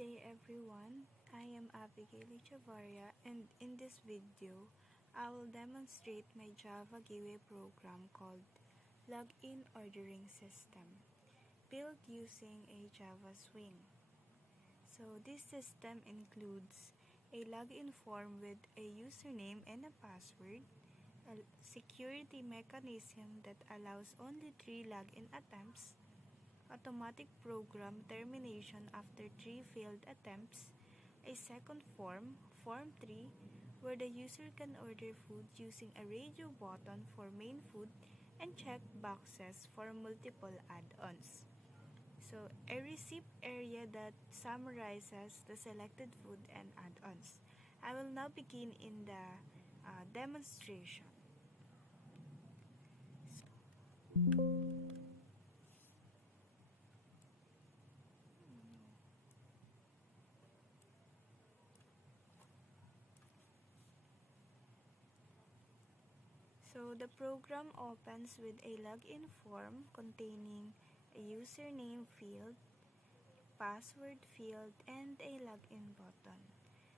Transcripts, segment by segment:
day everyone, I am JTextArea and in this video, I will demonstrate my Java gateway program called Login Ordering System, built using a Java Swing. So this system includes a login form with a username and a password, a security mechanism that allows only 3 login attempts, automatic program termination after 3 failed attempts, a second form, Form 3, where the user can order food using a radio button for main food and check boxes for multiple add-ons. So, a receipt area that summarizes the selected food and add-ons. I will now begin in the demonstration. So the program opens with a login form containing a username field, password field, and a login button.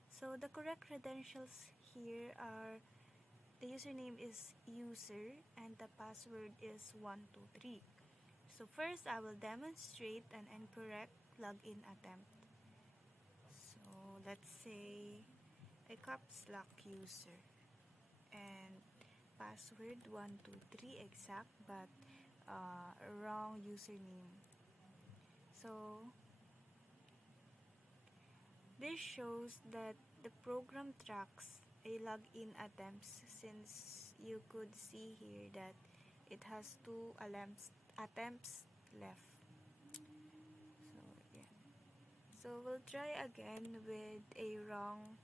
So the correct credentials here are the username is user and the password is 123. So first I will demonstrate an incorrect login attempt. So let's say a caps lock user and password 123 exact but wrong username. So this shows that the program tracks a login attempts since you could see here that it has 2 attempts left. So yeah. So we'll try again with a wrong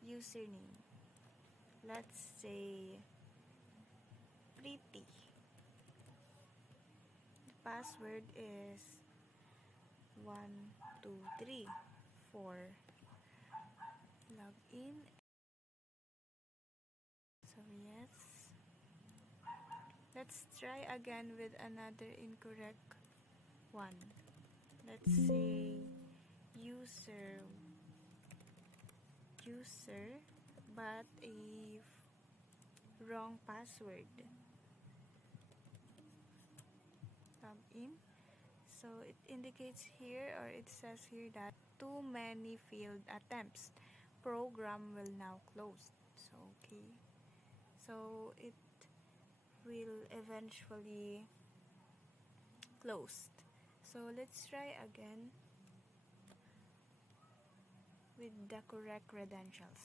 username. Let's say pretty. The password is 123 for login. So yes. Let's try again with another incorrect one. Let's say user but a wrong password. Login. So it indicates here, or it says here, that too many failed attempts. Program will now close. So okay. So it will eventually close. So let's try again with the correct credentials.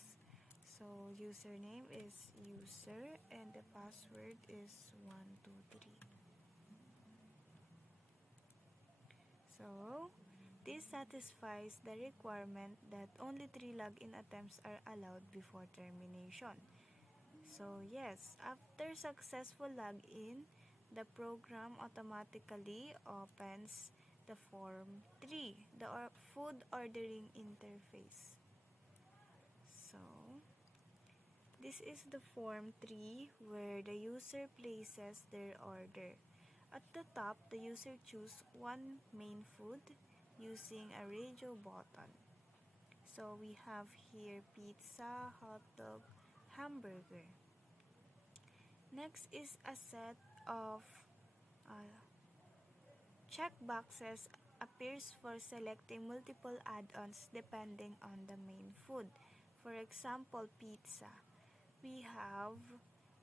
So username is user and the password is 123. So this satisfies the requirement that only 3 login attempts are allowed before termination. So yes, after successful login, the program automatically opens the Form 3, the food ordering interface. So this is the Form 3 where the user places their order. At the top, the user chooses one main food using a radio button. So we have here pizza, hot dog, hamburger. Next is a set of check boxes appears for selecting multiple add-ons depending on the main food. For example, pizza. We have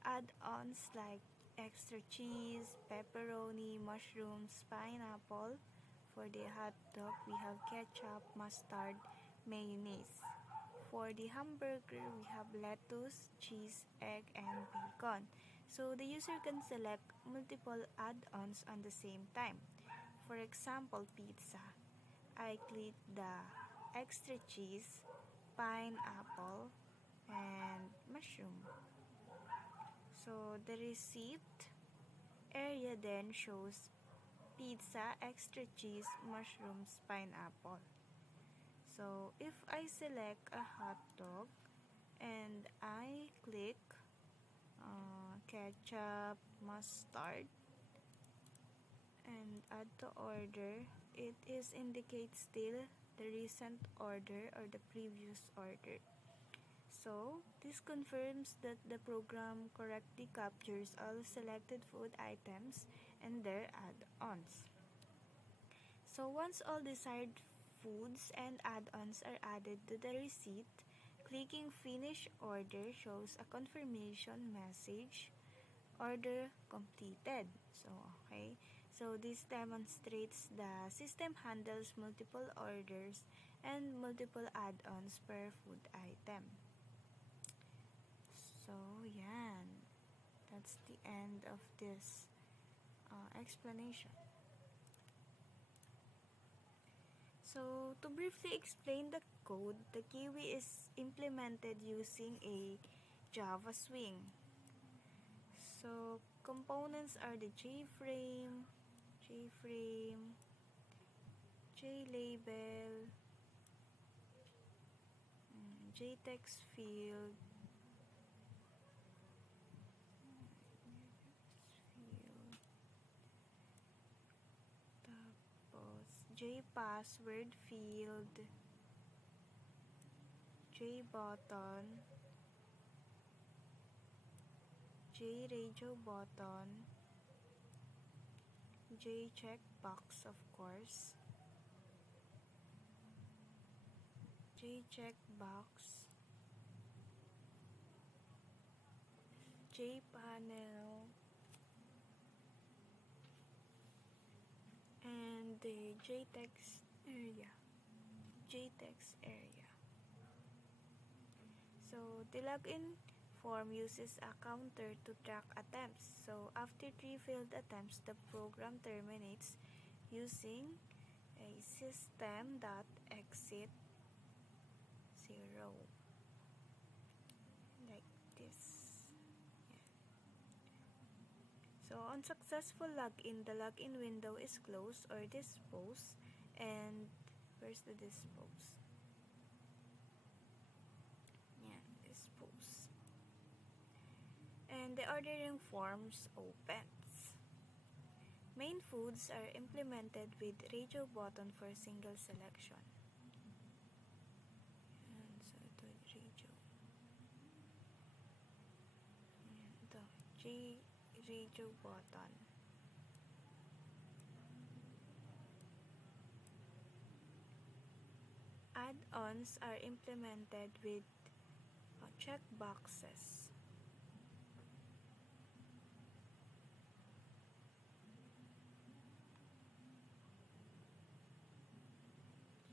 add-ons like extra cheese, pepperoni, mushrooms, pineapple. For the hot dog, we have ketchup, mustard, mayonnaise. For the hamburger, we have lettuce, cheese, egg, and bacon. So the user can select multiple add-ons on the same time. For example, pizza. I click the extra cheese, pineapple, and mushroom. So the receipt area then shows pizza, extra cheese, mushrooms, pineapple. So if I select a hot dog and I click ketchup, mustard, and add to order, it is indicates still the recent order or the previous order. So, this confirms that the program correctly captures all selected food items and their add-ons. So, once all desired foods and add-ons are added to the receipt, clicking Finish Order shows a confirmation message, Order completed. So this demonstrates the system handles multiple orders and multiple add-ons per food item. So, yan. That's the end of this explanation. So, to briefly explain the code, the Kiwi is implemented using a Java swing. So, components are the JFrame, JLabel, JTextField, tapos JPasswordField, JButton, JButton, JCheckbox, of course, JCheckbox, JPanel, and the JTextArea. So, the login form uses a counter to track attempts. So, after 3 failed attempts, the program terminates using a system.exit 0. Like this. Yeah. So, on successful login, the login window is closed or disposed. And where's the dispose? Dispose. And the ordering forms opens. Main foods are implemented with radio button for single selection. And so ito radio. Ito, radio button. Add-ons are implemented with checkboxes.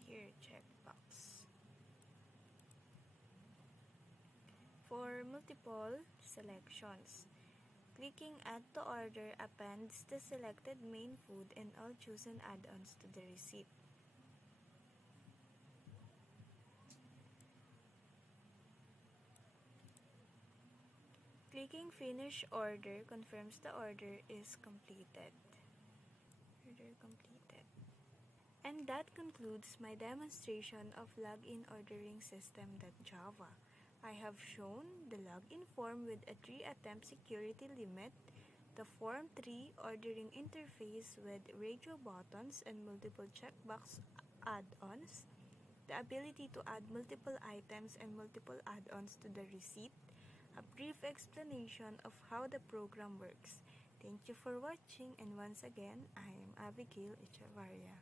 Here, checkbox. For multiple selections, clicking Add to Order appends the selected main food and all chosen add-ons to the receipt. Clicking Finish Order confirms the order is completed. Order completed. And that concludes my demonstration of login ordering system.java. I have shown the login form with a 3-attempt security limit, the Form 3 ordering interface with radio buttons and multiple checkbox add-ons, the ability to add multiple items and multiple add-ons to the receipt, a brief explanation of how the program works. Thank you for watching, and once again, I am Abigail Echevarria.